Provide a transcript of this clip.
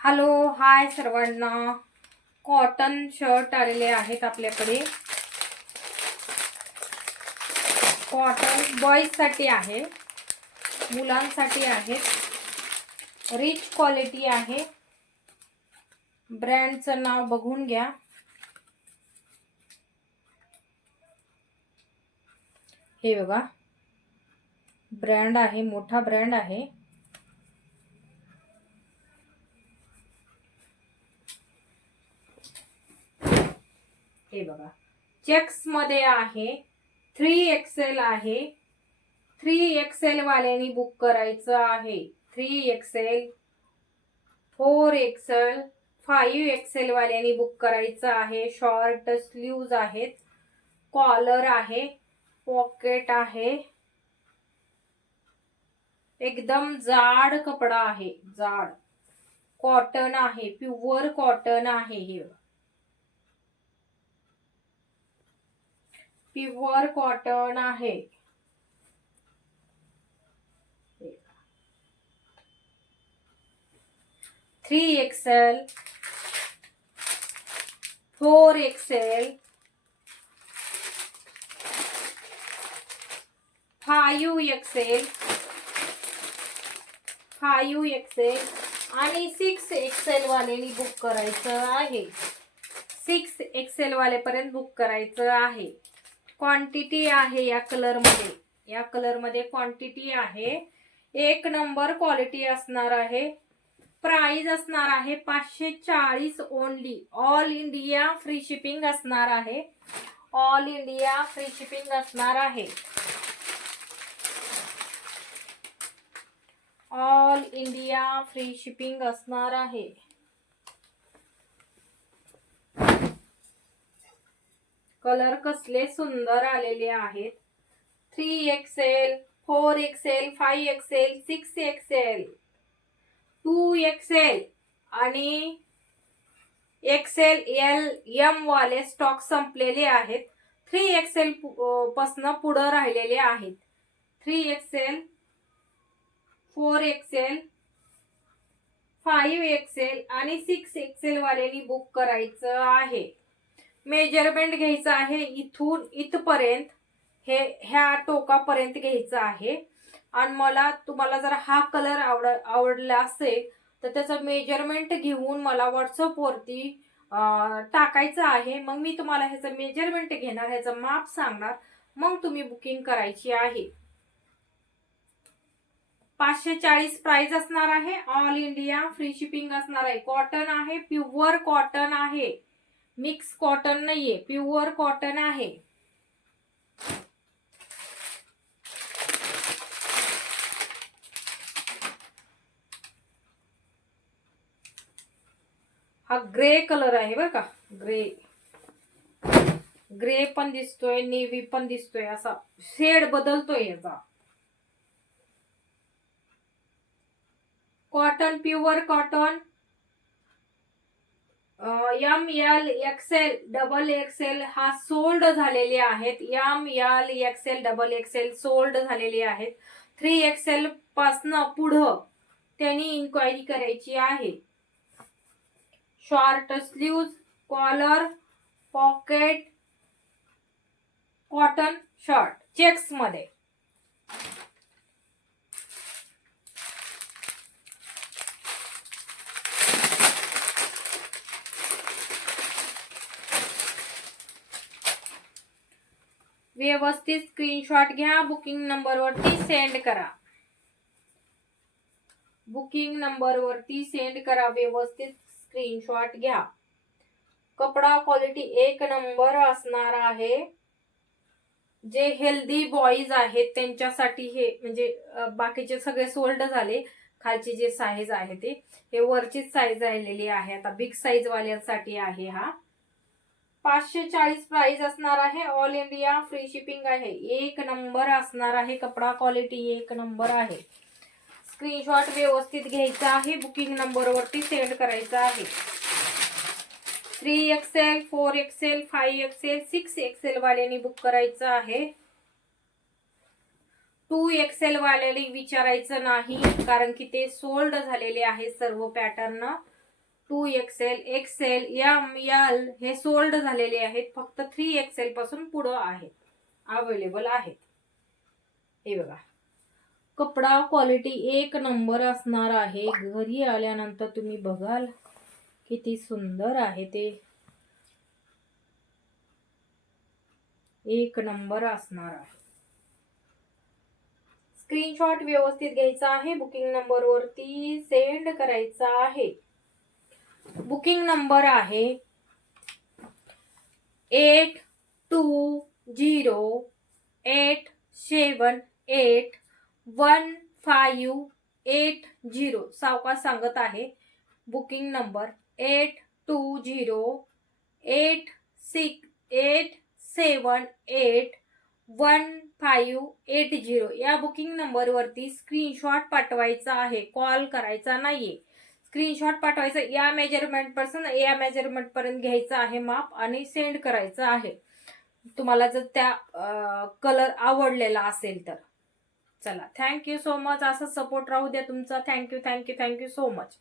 Hello hi सर्वांना. Cotton shirt आलेले आहेत आपल्याकडे. कॉटन बॉईजसाठी आहे. मुलांसाठी आहेत रिच क्वालिटी आहे. ब्रँडचं नाव बघून घ्या. हे बघा. ब्रँड आहे मोठा ब्रँड आहे. हे बघा. चेक्समध्ये आहे थ्री एक्सेल आहे. थ्री एक्सेलवाल्यानी बुक करायचं आहे. Three XL four XL five एक्सेलवाल्यानी book करायचं आहे. शॉर्ट स्लीव्ज आहेत. कॉलर आहे. पॉकेट आहे. एकदम जाड कपडा आहे. जाड. कॉटन आहे. प्युअर कॉटन आहे हे प्युअर कॉटन आहे. Three XL four XL five XL five XL आणि सिक्स एक्सेल बुक करायचं आहे. सिक्स एक्सेल वालेपर्यंत बुक करायचं आहे. क्वांटिटी आहे या कलरमध्ये या कलरमध्ये क्वांटिटी आहे. एक नंबर क्वालिटी असणार आहे. प्राइस असणार आहे पाचशे चाळीस only all India free shipping असणार आहे. ऑल इंडिया फ्री शिपिंग असणार आहे. ऑल इंडिया फ्री शिपिंग असणार आहे. कलर कसले सुंदर आलेले आहेत. Three XL four XL five XL six XL. Two XL आणि एक्सेल एल एम वाले स्टॉक संपलेले आहेत. थ्री एक्सेल पासनं पुढं राहिलेले आहेत. Three XL four XL five XL आणि सिक्स एक्सेलवाल्यांनी बुक करायचं आहे. मेजरमेंट घ्यायचं आहे इथून इथपर्यंत. हे ह्या टोकापर्यंत घ्यायचं आहे. आणि मला तुम्हाला जर हा कलर आवड आवडला असेल तर त्याचं मेजरमेंट घेऊन मला व्हॉट्सअपवरती टाकायचं आहे. मग मी तुम्हाला ह्याचं मेजरमेंट घेणार ह्याचं माप सांगणार. मग तुम्ही बुकिंग करायची आहे. पाचशे चाळीस प्राइस असणार आहे. ऑल इंडिया फ्री शिपिंग असणार आहे. कॉटन आहे. प्युअर कॉटन आहे. मिक्स कॉटन नाहीये प्युअर कॉटन आहे. हा ग्रे कलर आहे बरं का ग्रे. ग्रे पण दिसतोय नेव्ही पण दिसतोय असा शेड बदलतोय याचा. Cotton pure cotton M L XL double XL हा सोल्ड झालेले आहेत. M L XL double XL sold झालेले आहेत. थ्री एक्सेल पासनं पुढं त्यांनी इन्क्वायरी करायची आहे. Short sleeves collar pocket cotton shirt चेक्समध्ये. व्यवस्थित स्क्रीनशॉट घ्या. बुकिंग नंबरवरती सेंड करा. बुकिंग नंबरवरती सेंड करा. व्यवस्थित स्क्रीनशॉट घ्या. कपडा क्वालिटी एक नंबर असणार आहे. जे हेल्दी बॉईज आहेत त्यांच्यासाठी हे म्हणजे बाकीचे सगळे सोल्ड झाले. खालची जे साईज आहे ते हे वरचीच साईज राहिलेली आहे. आता बिग साईज वाल्यांसाठी आहे हा. पाचशे चाळीस प्राइस असणार आहे. ऑल इंडिया फ्री शिपिंग आहे. एक नंबर असणार आहे. कपडा क्वालिटी एक नंबर आहे. स्क्रीनशॉट व्यवस्थित घ्यायचा आहे. बुकिंग नंबरवरती सेंड करायचा आहे. Three XL four XL five XL six XL वाल्यांनी बुक करायचं आहे. टू एक्सेल वाल्याला विचारायचं नाही कारण की ते सोल्ड झालेले आहे सर्व pattern two XL XL M L हे सोल्ड झालेले आहेत. फक्त थ्री एक्सेल पासून पुढं आहेत. अवेलेबल आहेत. हे बघा. कपडा क्वालिटी एक नंबर असणार आहे. घरी आल्यानंतर तुम्ही बघाल किती सुंदर आहे ते. एक नंबर असणार आहे. स्क्रीनशॉट व्यवस्थित घ्यायचा आहे. बुकिंग नंबरवरती सेंड करायचा आहे. बुकिंग नंबर आहे eight two zero eight seven eight one five eight zero सावकाश सांगत आहे booking number eight two zero eight six eight seven eight one five eight zero या बुकिंग नंबरवरती स्क्रीनशॉट पाठवायचा आहे. कॉल करायचा नाही आहे स्क्रीनशॉट पाठवायचा. या मेजरमेंटपासून या मेजरमेंट पर्यंत घ्यायचं आहे माप आणि सेंड करायचं आहे. तुम्हाला जर त्या कलर आवडलेला असेल तर. चला. थँक्यू सो मच असं सपोर्ट राहू द्या तुमचा. Thank you thank you thank you so much